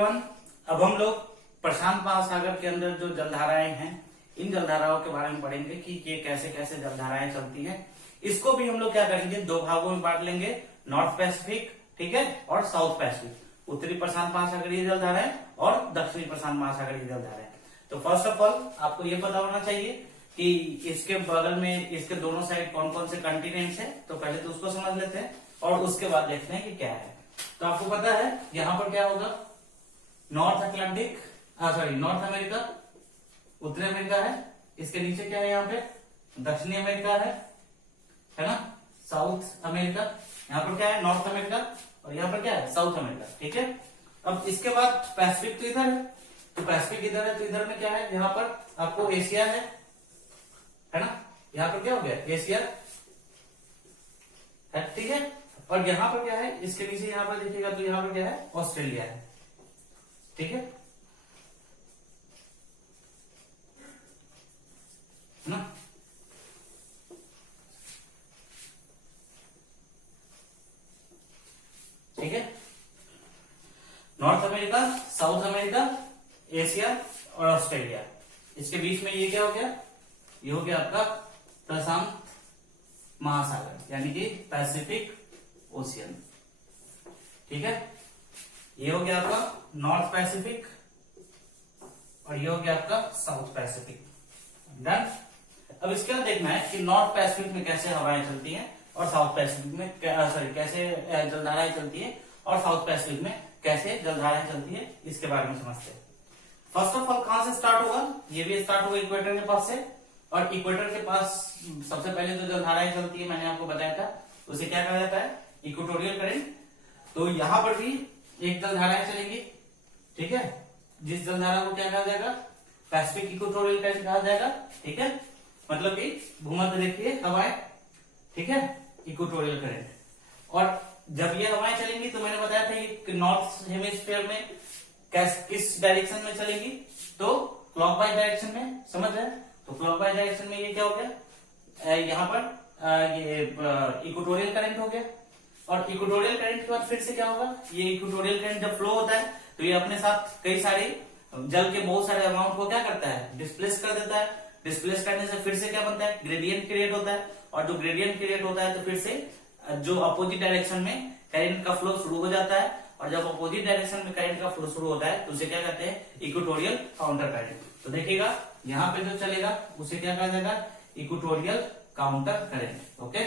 अब हम लोग प्रशांत महासागर के अंदर जो जलधाराएं हैं, इन जलधाराओं के बारे में पढ़ेंगे कि ये कैसे कैसे जलधाराएं चलती हैं। इसको भी हम लोग क्या करेंगे, दो भागों में बांट लेंगे, नॉर्थ पैसिफिक, ठीक है, और साउथ पैसिफिक। उत्तरी प्रशांत महासागरीय जलधाराएं और दक्षिणी प्रशांत महासागरीय जलधाराएं। तो फर्स्ट ऑफ ऑल आपको ये पता होना चाहिए कि इसके बगल में, इसके दोनों साइड कौन कौन से कॉन्टिनेंट्स है। तो पहले तो उसको समझ लेते हैं और उसके बाद देखते हैं कि क्या है। तो आपको पता है यहाँ पर क्या होगा, नॉर्थ अटलांटिक, नॉर्थ अमेरिका, उत्तरी अमेरिका है। इसके नीचे क्या है, यहाँ पे दक्षिणी अमेरिका है ना, साउथ अमेरिका। यहाँ पर क्या है, नॉर्थ अमेरिका, और यहाँ पर क्या है, साउथ अमेरिका, ठीक है। अब इसके बाद पैसिफिक तो इधर है, तो पैसिफिक इधर है, तो इधर में क्या है, यहाँ पर आपको एशिया है ना। यहाँ पर क्या हो गया, एशिया है, ठीक है। और यहाँ पर क्या है, इसके नीचे यहाँ पर देखिएगा तो यहाँ पर क्या है, ऑस्ट्रेलिया है, ठीक है ना। ठीक है, north America, south America, Asia और ऑस्ट्रेलिया। इसके बीच में ये क्या हो गया, ये हो गया आपका प्रशांत महासागर, यानी कि पैसिफिक ओशियन, ठीक है। ये हो गया आपका नॉर्थ पैसिफिक और ये हो गया आपका साउथ पैसिफिक। डन। अब इसके बाद देखना है कि नॉर्थ पैसिफिक में कैसे हवाएं चलती हैं और साउथ पैसिफिक में कैसे जलधाराएं चलती है और साउथ पैसिफिक में कैसे जलधाराएं चलती है, इसके बारे में समझते हैं। फर्स्ट ऑफ ऑल कहां से स्टार्ट होगा, ये भी स्टार्ट होगा इक्वेटर के पास से। और इक्वेटर के पास सबसे पहले जो जलधाराएं चलती है, मैंने आपको बताया था, उसे क्या कहा जाता है, इक्वेटोरियल करंट। तो यहां पर भी एक जलधाराएं चलेंगी, ठीक है, जिस जलधारा को क्या कहा जाएगा, पैसिफिक इक्वेटोरियल करंट कहा जाएगा, ठीक है। मतलब कि भूमध्य रेखीय हवाएं, ठीक है, इक्वेटोरियल करंट। और जब ये हवाएं चलेंगी तो मैंने बताया था कि नॉर्थ हेमिस्फीयर में किस डायरेक्शन में चलेंगी, तो क्लॉकवाइज डायरेक्शन में, समझ रहे हैं। तो क्लॉकवाइज डायरेक्शन में ये क्या हो गया, यहाँ पर ये इक्वेटोरियल करंट हो गया। और इक्वेटोरियल करंट के बाद फिर से क्या होगा, ये इक्वेटोरियल करंट जब फ्लो होता है तो ये अपने साथ कई सारे जल के बहुत सारे अमाउंट को क्या करता है, डिस्प्लेस कर देता है। डिस्प्लेस करने से फिर से क्या बनता है, ग्रेडियंट क्रिएट होता है। और जो ग्रेडियंट क्रिएट होता है तो फिर से जो अपोजिट डायरेक्शन में करंट का फ्लो शुरू हो जाता है। और जब अपोजिट डायरेक्शन में करंट का फ्लो शुरू होता है तो उसे क्या कहते हैं, इक्वेटोरियल काउंटर करंट। तो देखिएगा यहाँ पे जो चलेगा उसे क्या कहा जाएगा, इक्वेटोरियल काउंटर करंट। ओके,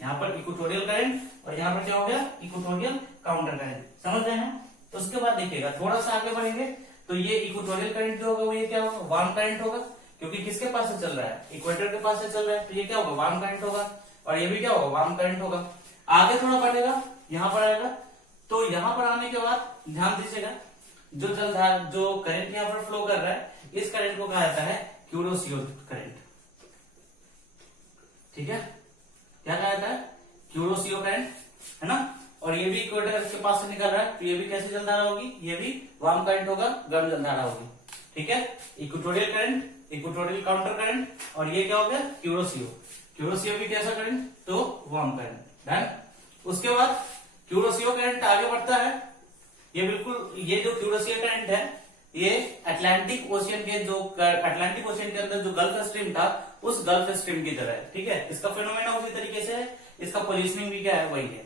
यहाँ पर इक्वेटोरियल करंट और यहाँ पर क्या हो गया, इक्वेटोरियल काउंटर करंट, समझ रहे हैं। तो उसके बाद देखिएगा थोड़ा सा आगे बढ़ेंगे तो ये इक्वेटोरियल करंट जो होगा वो ये क्या होगा, वार्म करंट होगा, क्योंकि किसके पास से चल रहा है, इक्वेटर के पास से चल रहा है। तो ये क्या होगा, वार्म करंट होगा। और ये भी क्या होगा, वार्म करंट होगा। आगे थोड़ा बढ़ेगा, यहाँ पर आएगा, तो यहाँ पर आने के बाद ध्यान दीजिएगा, जो जलधारा, जो करंट यहाँ पर फ्लो कर रहा है, इस करंट को कहा जाता है क्यूरोसियो करंट, ठीक है। क्या कहा जाता है, क्यूरोसियो करंट, है ना। और ये भी इक्वेटर के पास से निकल रहा है, तो ये भी कैसी जलधारा होगी, ये भी वार्म करंट होगा, गर्म जलधारा होगी, ठीक है। Equatorial current, equatorial counter current, और ये क्या हो गया, क्यूरोसियो। क्यूरोसियो भी कैसा करंट, तो वार्म करंट। डन। उसके बाद क्यूरोसियो करंट आगे बढ़ता है। ये बिल्कुल, ये जो क्यूरोसियो करंट है ये अटलांटिक ओशियन के, जो अटलांटिक ओशियन के अंदर जो गल्फ स्ट्रीम था, उस गल्फ स्ट्रीम की तरह है, ठीक है। इसका फिनोमेना उसी तरीके से है, इसका पोजिशनिंग भी क्या है, वही है,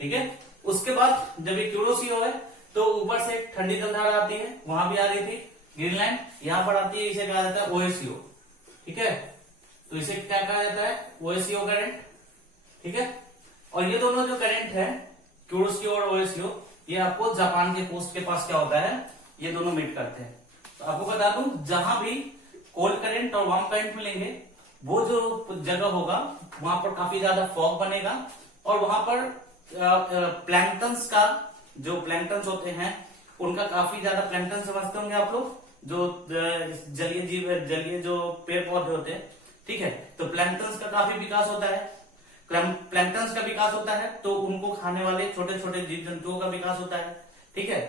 ठीक है। उसके बाद जब ये क्यूरोसियो है तो ऊपर से एक ठंडी जलधारा आती है, वहां भी आ रही थी, ग्रीनलैंड, यहां पर आती है, इसे कहा जाता है ओएससीओ, ठीक है। तो इसे क्या कहा जाता है, ओएससीओ करंट, ठीक है। और ये दोनों जो करंट है, क्यूरोसियो और ओएससीओ, ये आपको जापान के कोस्ट के पास क्या होता है, ये दोनों मीट करते हैं। तो आपको बता दूं, जहां भी कोल्ड करंट और वार्म करंट मिलेंगे, वो जो जगह होगा वहां पर काफी ज्यादा फॉग बनेगा। और वहां पर प्लैंक्टन्स का, जो प्लैंक्टन्स होते हैं उनका काफी ज्यादा, प्लैंक्टन समझते होंगे आप लोग, जो जलीय जीव, जलीय जो पेड़ पौधे होते हैं, ठीक है। तो प्लैंक्टन्स का काफी विकास होता है। प्लैंक्टन्स का विकास होता है तो उनको खाने वाले छोटे छोटे जीव जंतुओं का विकास होता है, ठीक है।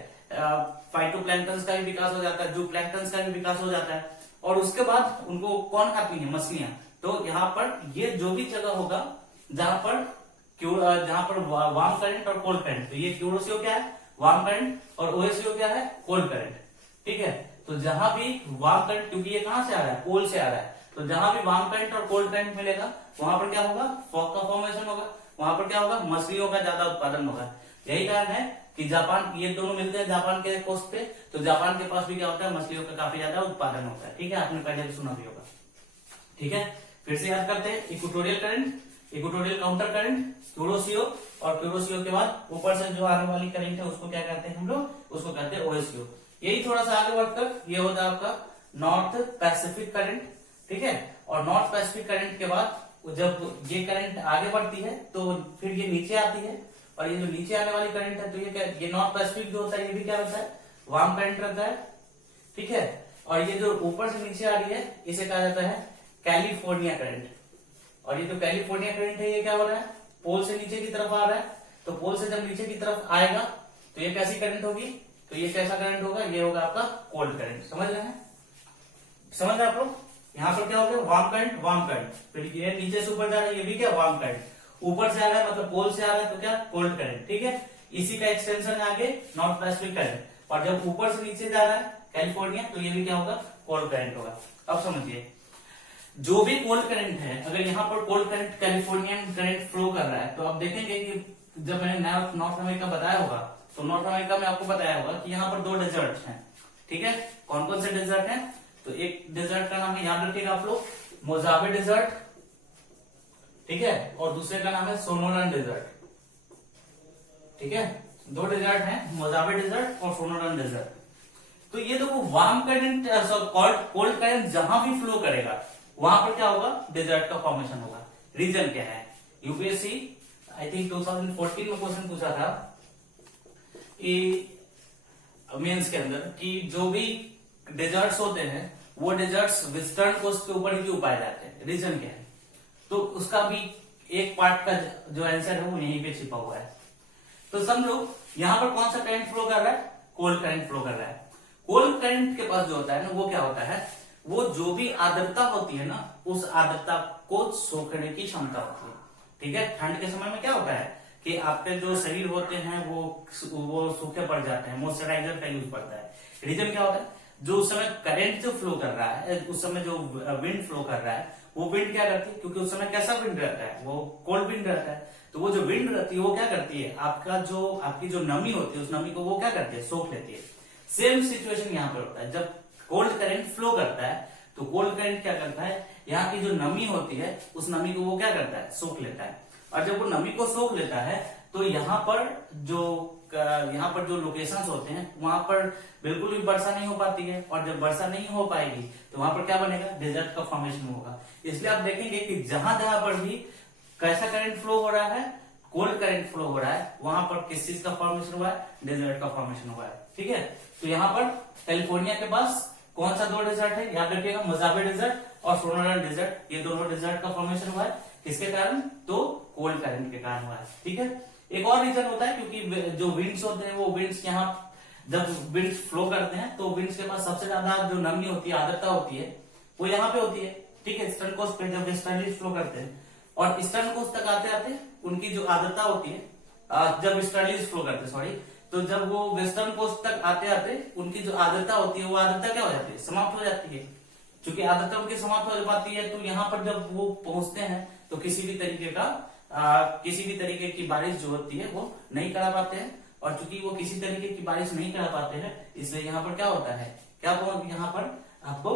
फाइटोप्लैंक्टन्स का भी विकास हो जाता है, जू प्लैंक्टन्स का भी विकास हो जाता है। और उसके बाद उनको कौन खाती है, मछलियां। तो यहाँ पर ये जो भी जगह होगा जहां पर वार्म करंट और कोल्ड करंट, तो ये क्यूरोसियो क्या है, वार्म करंट, और ओएसयू क्या है, कोल्ड करंट। ठीक है, तो जहां भी वार्म करंट, क्योंकि ये कहां से आ रहा है, पोल से आ रहा है, तो जहां भी वार्म करंट और कोल्ड करंट मिलेगा वहां पर क्या होगा, फॉग का फॉर्मेशन होगा, वहां पर क्या होगा, मछलियों का ज्यादा उत्पादन होगा। यही कारण है कि जापान, ये दोनों मिलते हैं जापान के कोस्ट पे, तो जापान के पास भी क्या होता है, मछलियों का काफी ज्यादा उत्पादन होता है। ठीक है, आपने पहले भी सुना भी होगा। ठीक है, फिर से याद करते हैं, equatorial current, equatorial counter current, Kuroshio, और क्यूरोसीओ के बाद ऊपर से जो आने वाली करंट है उसको क्या कहते हैं हम लोग, उसको कहते हैं ओएसयू। यही थोड़ा सा आगे बढ़कर ये होता है आपका नॉर्थ पैसिफिक करंट। ठीक है, और नॉर्थ पैसिफिक करंट के बाद जब ये करंट आगे बढ़ती है तो फिर ये नीचे आती है, और ये जो नीचे आने वाली करंट है तो ये क्या, ये नॉर्थ पैसिफिक जो होता है ये भी क्या होता है, वार्म करंट रहता है। ठीक है, और ये जो ऊपर से नीचे आ रही है इसे कहा जाता है कैलिफोर्निया करंट। और ये जो कैलिफोर्निया करंट है ये क्या हो रहा है, पोल से नीचे की तरफ आ रहा है, तो पोल से जब नीचे की तरफ आएगा तो ये कैसी करंट होगी, तो ये कैसा करंट होगा, ये होगा आपका कोल्ड करंट। समझ रहे हैं, समझ रहे आप लोग, यहाँ पर क्या हो गया, वार्म करंट, वार्म करंट, फिर ये नीचे से ऊपर जा रहा है, ये भी क्या, वार्म करंट, ऊपर से आ रहा है मतलब पोल से आ रहा है तो क्या, कोल्ड करंट। ठीक है, इसी का एक्सटेंशन है आगे नॉर्थ पैसिफिक करंट, और जब ऊपर से नीचे जा रहा है कैलिफोर्निया तो ये भी क्या होगा, कोल्ड करंट होगा। अब समझिए, जो भी कोल्ड करंट है, अगर यहाँ पर cold current Californian current flow कर रहा है, तो आप देखेंगे कि जब मैंने नॉर्थ अमेरिका बताया होगा तो नॉर्थ अमेरिका में आपको बताया होगा कि यहाँ पर दो डेजर्ट हैं। ठीक है, कौन कौन से डेजर्ट हैं, तो एक डेजर्ट का नाम है, याद रखिएगा आप लोग, मोजावे डेजर्ट। ठीक है, और दूसरे का नाम है सोनोरन डेजर्ट। ठीक है, दो डेजर्ट हैं, मोजावे डेजर्ट और सोनोरन डेजर्ट। तो ये देखो वार्म करंट, कोल्ड करंट जहां भी फ्लो करेगा वहां पर क्या होगा, डेजर्ट का फॉर्मेशन होगा। रीजन क्या है, यूपीएससी आई थिंक 2014 में क्वेश्चन पूछा था कि मेंस के अंदर, कि जो भी डेजर्ट्स होते हैं वो डेजर्ट्स वेस्टर्न कोस्ट के ऊपर ही क्यों पाए जाते हैं, रीजन क्या है, तो उसका भी एक पार्ट का जो आंसर है वो यहीं पे छिपा हुआ है। तो समझो यहां पर कौन सा करंट फ्लो कर रहा है, कोल्ड करंट फ्लो कर रहा है। कोल्ड करंट के पास जो होता है ना, वो क्या होता है, वो जो भी आर्द्रता होती है ना, उस आर्द्रता को सोखने की क्षमता होती है। ठीक है, ठंड के समय में क्या होता है कि आपके जो शरीर होते हैं वो सूखे पड़ जाते हैं, मॉइस्चराइजर का यूज पड़ता है। रीजन क्या होता है, जो उस समय करंट जो फ्लो कर रहा है, उस समय जो विंड फ्लो कर रहा है, वो विंड क्या करती है, क्योंकि उस समय कैसा विंड रहता है, वो कोल्ड विंड रहता है, तो वो जो विंड रहती है वो क्या करती है, आपकी जो नमी होती है उस नमी को वो क्या करती है, सोख लेती है। सेम सिचुएशन यहाँ पर होता है, जब कोल्ड करंट फ्लो करता है तो कोल्ड करंट क्या करता है, यहाँ की जो नमी होती है उस नमी को वो क्या करता है, सोख लेता है। और जब वो नमी को सोख लेता है तो यहाँ पर जो लोकेशंस होते हैं वहां पर बिल्कुल भी वर्षा नहीं हो पाती है, और जब वर्षा नहीं हो पाएगी तो वहां पर क्या बनेगा, डेजर्ट का फॉर्मेशन होगा। इसलिए आप देखेंगे कि जहां जहां पर भी कैसा करंट फ्लो हो रहा है, कोल्ड करंट फ्लो हो रहा है, वहां पर किस चीज का फॉर्मेशन हुआ है, डेजर्ट का फॉर्मेशन हुआ है। ठीक है, तो यहाँ पर कैलिफोर्निया के पास कौन सा दो डेजर्ट है, याद रखिएगा, मोजावे डेजर्ट और सोनोरन डेजर्ट, ये दोनों डेजर्ट का फॉर्मेशन हुआ है। किसके कारण, तो कोल्ड करंट के कारण हुआ है। ठीक है, एक और रीजन होता है, क्योंकि जो विंड्स होते हैं वो विंड्स यहाँ जब विंड्स फ्लो करते हैं तो विंड्स के पास सबसे ज्यादा जो नमी होती है, आर्द्रता होती है, वो यहाँ पे होती है। ठीक है, ईस्टर्न कोस्ट पे जब वेस्टर्लीज फ्लो करते हैं और ईस्टर्न कोस्ट तक आते आते उनकी जो आर्द्रता होती है, जब वेस्टर्लीज फ्लो करते सॉरी, तो जब वो वेस्टर्न कोस्ट तक आते आते उनकी जो आर्द्रता होती है वो आर्द्रता क्या हो जाती है, समाप्त हो जाती है। क्योंकि आर्द्रता उनकी समाप्त हो पाती है तो यहाँ पर जब वो पहुंचते हैं तो किसी भी तरीके की बारिश जो होती है वो नहीं करा पाते हैं, और चूंकि वो किसी तरीके की बारिश नहीं करा पाते हैं इसलिए यहाँ पर क्या होता है, यहाँ पर आपको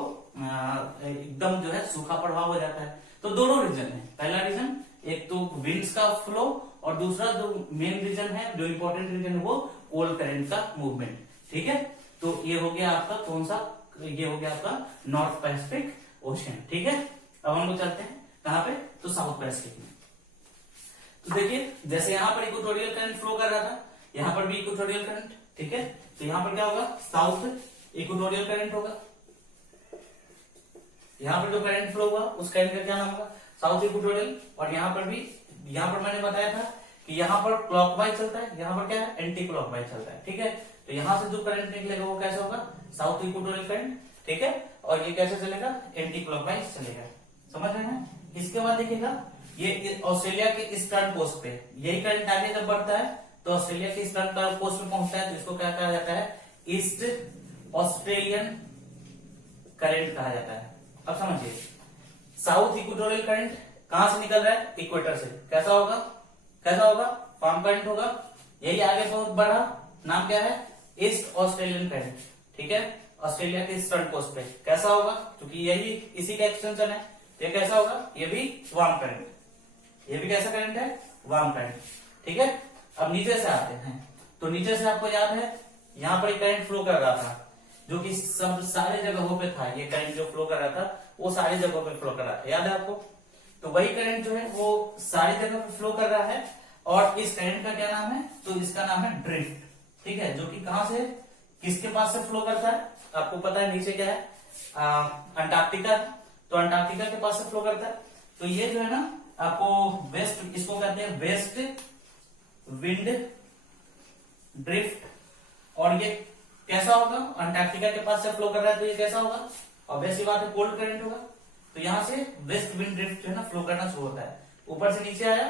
एकदम जो है सूखा प्रभाव हो जाता है। तो दोनों रीजन है, पहला रीजन एक तो विंड्स का फ्लो, और दूसरा जो मेन रीजन है, जो इंपॉर्टेंट रीजन है वो कोल्ड करंट का मूवमेंट। ठीक है, तो ये हो गया आपका कौन सा, ये हो गया आपका नॉर्थ पैसिफिक ओशन। ठीक है, अब हम लोग चलते हैं कहां पे, तो साउथ पैसिफिक में। तो देखिए जैसे यहाँ पर इक्वेटोरियल करंट फ्लो कर रहा था, यहाँ पर भी इक्वेटोरियल करंट। ठीक है, तो यहाँ पर क्या होगा, साउथ इक्वेटोरियल करंट होगा। यहाँ पर जो करंट फ्लो हुआ उस करंट का क्या नाम होगा, साउथ इक्वेटोरियल। और यहाँ पर मैंने बताया था कि यहाँ पर क्लॉकवाइज चलता है, यहाँ पर क्या है, एंटी क्लॉकवाइज चलता है। ठीक है, तो यहाँ से जो करंट निकलेगा वो कैसे होगा, साउथ इक्वेटोरियल करंट। ठीक है, और ये कैसे चलेगा, एंटी क्लॉकवाइज चलेगा। समझ रहे हैं। इसके बाद देखिएगा ये ऑस्ट्रेलिया के ईस्टर्न कोस्ट पे यही करंट आगे जब बढ़ता है तो तो ऑस्ट्रेलिया के ईस्टर्न कोस्ट में पहुंचता है तो इसको क्या कहा जाता है, ईस्ट ऑस्ट्रेलियन करंट कहा जाता है। अब समझिए, साउथ इक्वेटोरियल करंट कहां से निकल रहा है, इक्वेटर से, कैसा होगा, कैसा होगा, फार्म करंट होगा, यही आगे बहुत बड़ा नाम क्या है, ईस्ट ऑस्ट्रेलियन करंट, ठीक है, ऑस्ट्रेलिया के ईस्टर्न कोस्ट पे कैसा होगा, क्योंकि यही इसी का एक्सटेंशन है, तो ये कैसा होगा, ये भी वार्म करंट, ये भी कैसा करंट है, वार्म करंट, ठीक है। अब नीचे से आते हैं, तो नीचे से आपको याद है यहां पर करंट फ्लो कर रहा था, जो कि सब सारे जगहों पे था, ये करंट जो फ्लो कर रहा था वो सारी जगहों पे फ्लो कर रहा था, याद है आपको, तो वही करंट जो है वो सारी जगह पे फ्लो कर रहा है, और इस करंट का क्या नाम है, तो इसका नाम है ड्रिफ्ट, ठीक है, जो कि कहां से, किसके पास से फ्लो करता है, आपको पता है नीचे क्या है, अंटार्कटिका, तो अंटार्कटिका के पास से फ्लो करता है, तो ये जो है ना आपको वेस्ट, इसको कहते हैं वेस्ट विंड ड्रिफ्ट, और ये कैसा होगा, अंटार्कटिका के पास से फ्लो कर रहा है तो ये कैसा होगा, ऑब्वियस सी बात है कोल्ड करंट होगा, तो यहां से वेस्ट विंड ड्रिफ्ट जो है ना फ्लो करना शुरू होता है, ऊपर से नीचे आया,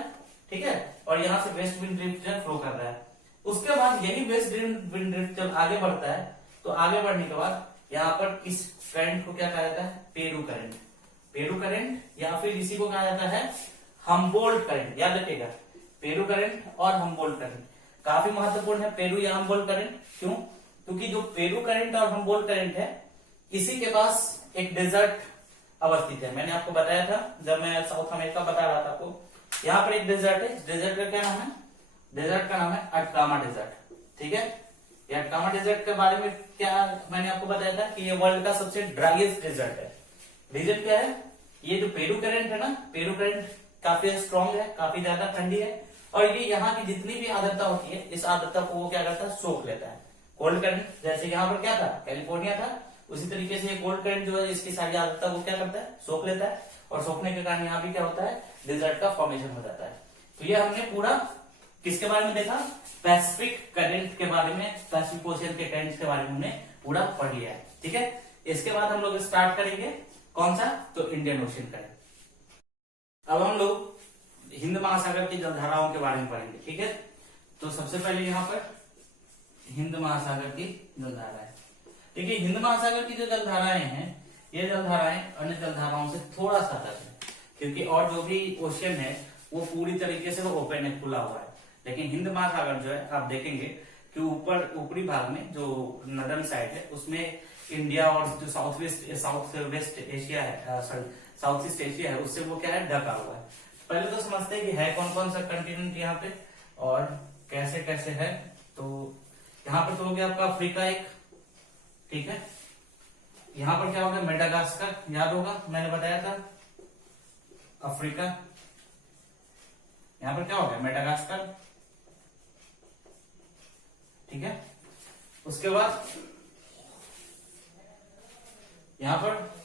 ठीक है, और यहां से वेस्ट विंड ड्रिफ्ट जो है फ्लो कर रहा है। उसके बाद यही वेस्ट विंड ड्रिफ्ट जब आगे बढ़ता है, तो आगे बढ़ने के बाद यहाँ पर इस करंट को क्या कहा जाता है, पेरू करंट, पेरू करंट, या फिर इसी को कहा जाता है हम्बोल्ट करंट, याद रखिएगा, पेरू करंट और हम्बोल्ट करंट काफी महत्वपूर्ण है, पेरू या हम्बोल्ट करंट, क्यों, क्योंकि जो पेरू करंट और हम्बोल्ट करंट है, इसी के पास एक डेजर्ट अवस्थित है, मैंने आपको बताया था जब मैं साउथ अमेरिका बता रहा था आपको, यहाँ पर एक डेजर्ट है, डेजर्ट का क्या नाम है, डेजर्ट का नाम है अटकामा डेजर्ट, ठीक है, ये अटकामा डेजर्ट के बारे में क्या मैंने आपको बताया था कि ये वर्ल्ड का सबसे ड्राइएस्ट डेजर्ट है, रीजन क्या है, ये जो पेरू करंट है ना, पेरू करंट काफी स्ट्रॉन्ग है, काफी ज्यादा ठंडी है, और ये यहाँ की जितनी भी आर्द्रता होती है, इस आर्द्रता को वो क्या करता है, सोख लेता है, कोल्ड करंट, जैसे यहाँ पर क्या था, कैलिफोर्निया था, उसी तरीके से कोल्ड करंट जो है इसकी सारी आर्द्रता को क्या करता है, सोख लेता है, और सोखने के कारण यहाँ भी क्या होता है, डेजर्ट का फॉर्मेशन हो जाता है। तो ये हमने पूरा किसके बारे में देखा, पैसिफिक करंट के बारे में, पैसिफिक ओशियन के करंट के बारे में हमने पूरा पढ़ लिया है, ठीक है। इसके बाद हम लोग स्टार्ट करेंगे कौन सा, तो इंडियन ओशियन करंट। अब हम लोग हिंद महासागर की जलधाराओं के बारे में पढ़ेंगे, ठीक है। तो सबसे पहले यहाँ पर हिंद महासागर की जलधाराएं, देखिए हिंद महासागर की जो जलधाराएं हैं, ये जलधाराएं अन्य जलधाराओं से थोड़ा सा अलग है, क्योंकि और जो भी ओशियन है वो पूरी तरीके से ओपन है, खुला हुआ है, लेकिन हिंद महासागर जो है आप देखेंगे कि ऊपरी भाग में जो नदर्न साइड है उसमें इंडिया और जो साउथ वेस्ट एशिया है, सॉरी साउथ ईस्ट एशिया है, उससे वो क्या है, ढका हुआ है। पहले तो समझते हैं कि है कौन कौन सा कंटिनेंट यहाँ पे और कैसे कैसे है। तो यहाँ पर तो हो गया आपका अफ्रीका एक, ठीक है, यहाँ पर क्या होगा, मेडागास्कर, याद होगा मैंने बताया था, अफ्रीका, यहाँ पर क्या हो गया, मेडागास्कर, ठीक है। उसके बाद यहां पर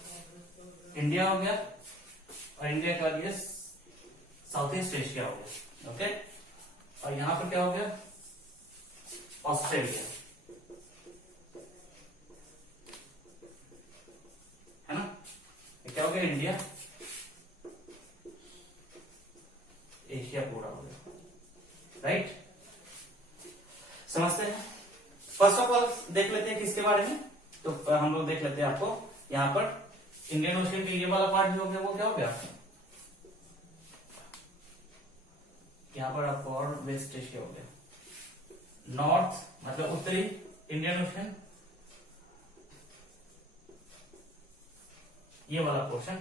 इंडिया हो गया, और इंडिया के बाद ये साउथ ईस्ट एशिया हो गया, ओके, और यहां पर क्या हो गया, ऑस्ट्रेलिया, है ना, ये क्या हो गया, इंडिया, एशिया पूरा हो गया, राइट। समझते हैं, फर्स्ट ऑफ ऑल देख लेते हैं किसके बारे में, तो हम लोग देख लेते हैं आपको यहाँ पर इंडियन ओशियन के ये वाला पार्ट जो हो गया वो क्या हो गया, यहाँ पर आपको और वेस्ट एशिया हो गया, नॉर्थ मतलब उत्तरी इंडियन ओशियन, ये वाला पोर्शन,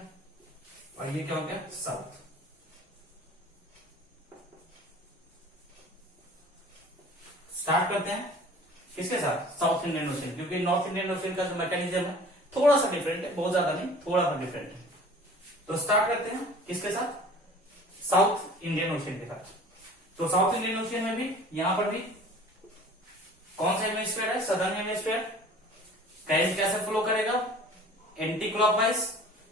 और ये क्या हो गया, साउथ। स्टार्ट करते हैं किसके साथ, साउथ इंडियन ओशियन, क्योंकि नॉर्थ इंडियन ओशियन का जो मैकेनिज्म है थोड़ा सा डिफरेंट है, बहुत ज्यादा नहीं, थोड़ा सा डिफरेंट है। तो स्टार्ट करते हैं किसके साथ, साउथ इंडियन ओशियन के साथ। तो साउथ इंडियन ओशियन में भी यहां पर भी कौन सा हेमिस्फीयर है, सदर्न हेमिस्फीयर, करंट कैसे फ्लो करेगा, एंटी क्लॉकवाइज,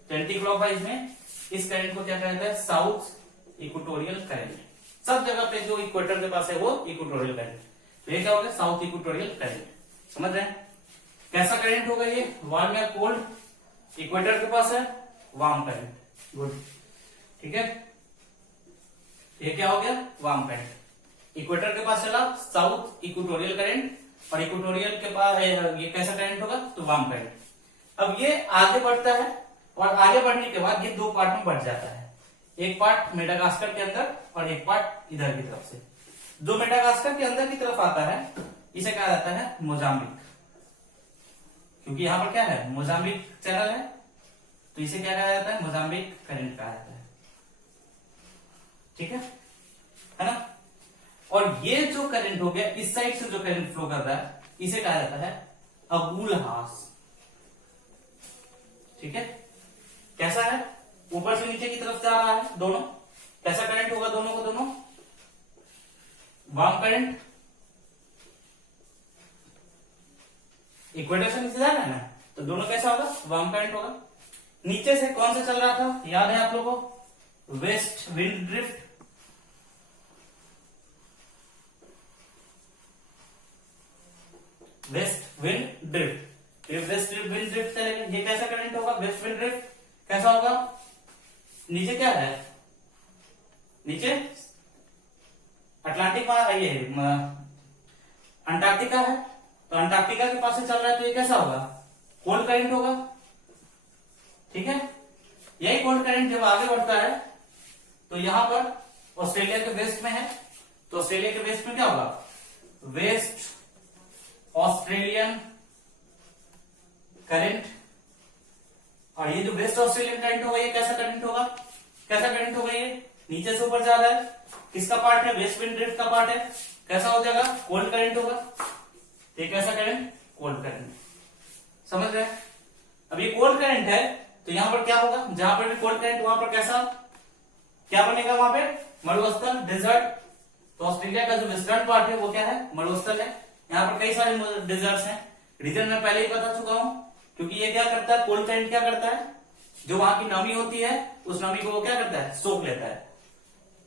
तो एंटी क्लॉकवाइज में इस करंट को क्या कहते हैं, साउथ इक्वेटोरियल करंट, सब जगह पे जो इक्वेटर के पास है वो इक्वेटोरियल करंट, तो ये क्या होगा, साउथ इक्वेटोरियल करंट, समझ रहे हैं। कैसा करंट होगा ये, वार्म या कोल्ड, इक्वेटर के पास है वार्म करंट, गुड, ठीक है, ये क्या हो गया, वार्म करंट। इक्वेटर के पास चला साउथ इक्वेटोरियल करंट, और इक्वेटोरियल के पास ये कैसा करंट होगा, तो वार्म करंट। अब ये आगे बढ़ता है, और आगे बढ़ने के बाद ये दो पार्ट में बढ़ जाता है, एक पार्ट मेडागास्कर के अंदर और एक पार्ट इधर की तरफ से। जो मेडागास्कर के अंदर की तरफ आता है इसे कहा जाता है मोजाम्बिक, क्योंकि यहां पर क्या है, मोजाम्बिक चैनल है, तो इसे क्या कहा जाता है, मोजाम्बिक करंट कहा जाता है। ठीक है ना। और ये जो करंट हो गया, इस साइड से जो करंट फ्लो कर रहा है इसे कहा जाता है अगुलहास। ठीक है, कैसा है, ऊपर से नीचे की तरफ जा रहा है दोनों, कैसा करंट होगा दोनों को, दोनों वार्म करंट, इक्वेटर से नीचे जा रहा है ना, तो दोनों कैसा होगा, वार्म करंट होगा। नीचे से कौन सा चल रहा था, याद है आप लोगों को, west wind drift. West wind drift, ये वेस्ट विंड ड्रिफ्ट चलेगा, ये कैसा करंट होगा, वेस्ट विंड ड्रिफ्ट कैसा होगा, नीचे क्या है, नीचे अटलांटिक ये अंटार्कटिका है, तो अंटार्कटिका के पास से चल रहा है, तो ये कैसा होगा, कोल्ड करंट होगा। ठीक है, यही कोल्ड करंट जब आगे बढ़ता है तो यहां पर ऑस्ट्रेलिया के वेस्ट में है, तो ऑस्ट्रेलिया के वेस्ट में क्या होगा, वेस्ट ऑस्ट्रेलियन करंट। और ये जो वेस्ट ऑस्ट्रेलियन करंट होगा ये कैसा करंट होगा, कैसा करंट होगा, ये नीचे से ऊपर जा रहा है, किसका पार्ट है, वेस्ट विंड ड्रिफ्ट का पार्ट है, कैसा हो जाएगा, कोल्ड करंट होगा। तो कैसा करंट, कोल्ड करंट, समझ रहे हैं। अब ये कोल्ड करंट है तो यहां पर क्या होगा, जहां पर भी कोल्ड करंट वहां पर कैसा क्या बनेगा, वहां पे मरुस्थल डेजर्ट। तो ऑस्ट्रेलिया का जो वेस्टर्न पार्ट है वो क्या है, मरुस्थल है। यहाँ पर कई सारे डेजर्ट्स हैं, रीजन में पहले ही बता चुका हूं, क्योंकि ये क्या करता है, कोल्ड करंट क्या करता है, जो वहां की नमी होती है उस नमी को वो क्या करता है, सोख लेता है।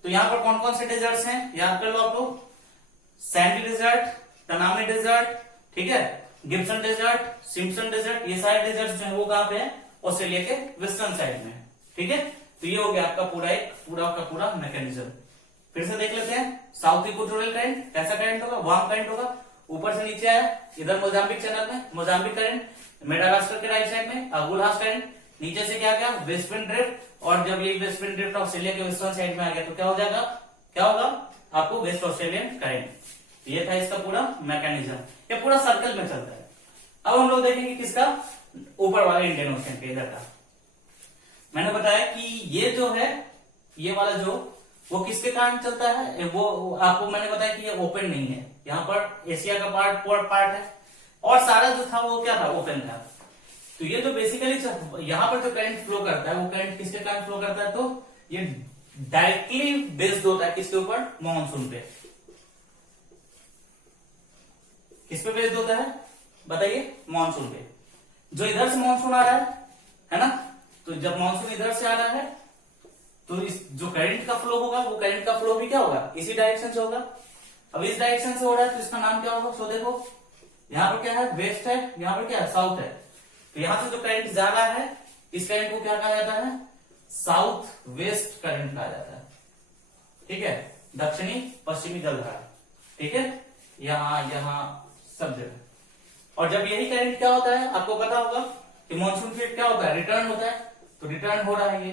तो यहाँ पर कौन कौन से डेजर्ट्स हैं, याद कर लो आप लोग, सैंडी डेजर्ट, तनामी डेजर्ट, ठीक है, गिब्सन डेजर्ट, सिम्पसन डेजर्ट, ये सारे डेजर्ट्स जो है वो कहां पे है, ऑस्ट्रेलिया के वेस्टर्न साइड में। ठीक है, तो ये हो गया आपका पूरा एक पूरा का पूरा मैकेनिज्म। फिर से देख लेते हैं, साउथ इक्वेटोरियल करंट कैसा करंट होगा, वार्म करंट होगा, ऊपर से नीचे आया, इधर मोजाम्बिक चैनल में मोजाम्बिक करंट, मेडागास्कर के राइट साइड में अगुलहास करंट, नीचे से क्या गया, वेस्ट विंड ड्रिफ्ट, और जब ये वेस्ट विंड ड्रिफ्ट ऑस्ट्रेलिया के वेस्टर्न साइड में आ गया तो क्या हो जाएगा, क्या होगा आपको, वेस्ट ऑस्ट्रेलियन करंट। ये था इसका पूरा मैकेनिज्म, ये पूरा सर्कल में चलता है। अब हम लोग देखेंगे किसका, ऊपर वाले इंडियन ओशन के इधर का। मैंने बताया कि ये जो है, ये वाला जो वो किसके कारण चलता है, वो आपको मैंने बताया कि ये ओपन नहीं है, यहाँ पर एशिया का पार्ट है, और सारा जो था वो क्या था, ओपन था। तो ये जो बेसिकली यहाँ पर जो करंट फ्लो करता है वो करंट किसके कारण फ्लो करता है, तो ये डायरेक्टली बेस्ड होता है किसके ऊपर, मॉनसून पे। किस पे बेस्ड होता है बताइए, मॉनसून पे। जो इधर से मॉनसून आ रहा है ना, तो जब मॉनसून इधर से आ रहा है तो इस जो करंट का फ्लो होगा वो करंट का फ्लो भी क्या होगा, इसी डायरेक्शन से होगा। अब इस डायरेक्शन से हो रहा है तो इसका नाम क्या होगा, सो देखो यहाँ पर क्या है, वेस्ट है, यहाँ पर क्या है, साउथ है। तो यहां से जो करंट जा रहा है इस करंट को क्या कहा जाता है, साउथ वेस्ट करंट कहा जाता है। ठीक है, दक्षिणी पश्चिमी जलधारा। ठीक है, यहां सब जगह। और जब यही करंट क्या होता है, आपको पता होगा कि मानसून फील्ड क्या होता है, रिटर्न होता है, तो रिटर्न हो रहा है ये,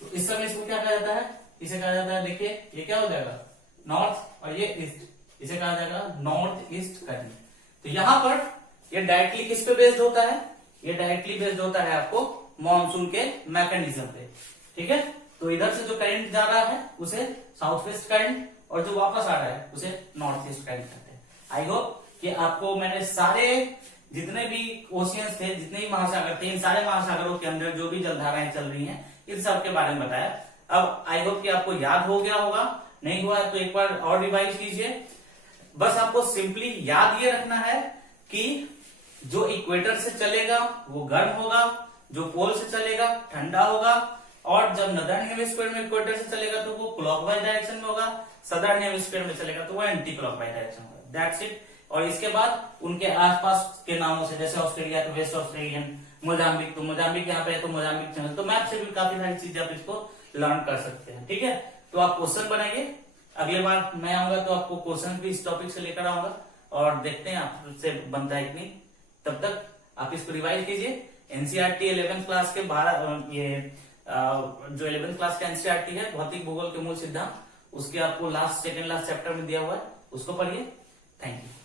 तो इस समय इसको क्या कहा जाता है, इसे कहा जाता है, देखिए ये क्या हो जाएगा, नॉर्थ, और ये ईस्ट, इसे कहा जाएगा नॉर्थ ईस्ट करंट। तो यहां पर ये डायरेक्टली किस पे बेस्ड होता है, ये डायरेक्टली बेस्ड होता है आपको मॉनसून के मैकेनिज्म पे। ठीक है, तो इधर से जो करंट जा रहा है उसे साउथ वेस्ट करंट, और जो वापस आ रहा है उसे नॉर्थ ईस्ट करंट कहते हैं। आई होप कि आपको मैंने सारे जितने भी ओशियंस थे, जितने भी महासागर थे, इन सारे महासागरों के अंदर जो भी जलधाराएं चल रही हैं इन सब के बारे में बताया। अब आई होप कि आपको याद हो गया होगा, नहीं हुआ तो एक बार और रिवाइज कीजिए। बस आपको सिंपली याद ये रखना है कि जो इक्वेटर से चलेगा वो गर्म होगा, जो पोल से चलेगा ठंडा होगा, और जब नदर्न हेमिस्फीयर में इक्वेटर से चलेगा तो वो क्लॉकवाइज डायरेक्शन में होगा, सदर्न हेमिस्फीयर में चलेगा तो वो एंटी क्लॉकवाइज डायरेक्शन होगा। That's it. और इसके बाद उनके आसपास के नामों से, जैसे ऑस्ट्रेलिया तो वेस्ट ऑस्ट्रेलियन, मोजाम्बिक तो मोजाम्बिक यहाँ पे है तो मोजाम्बिक चैनल, तो मैप से भी काफी सारी चीजें आप इसको लर्न कर सकते हैं। ठीक है, तो आप क्वेश्चन बनाइए, अगले बार मैं आऊंगा तो आपको क्वेश्चन भी इस टॉपिक से लेकर आऊंगा और देखते हैं आपसे बनता है कि नहीं। तब तक आप इसको रिवाइज कीजिए। एनसीईआरटी 11th क्लास के 12 ये जो 11th क्लास का एनसीईआरटी है भौतिक भूगोल के मूल सिद्धांत, उसके आपको सेकंड लास्ट चैप्टर में दिया हुआ है, उसको पढ़िए। Thank you.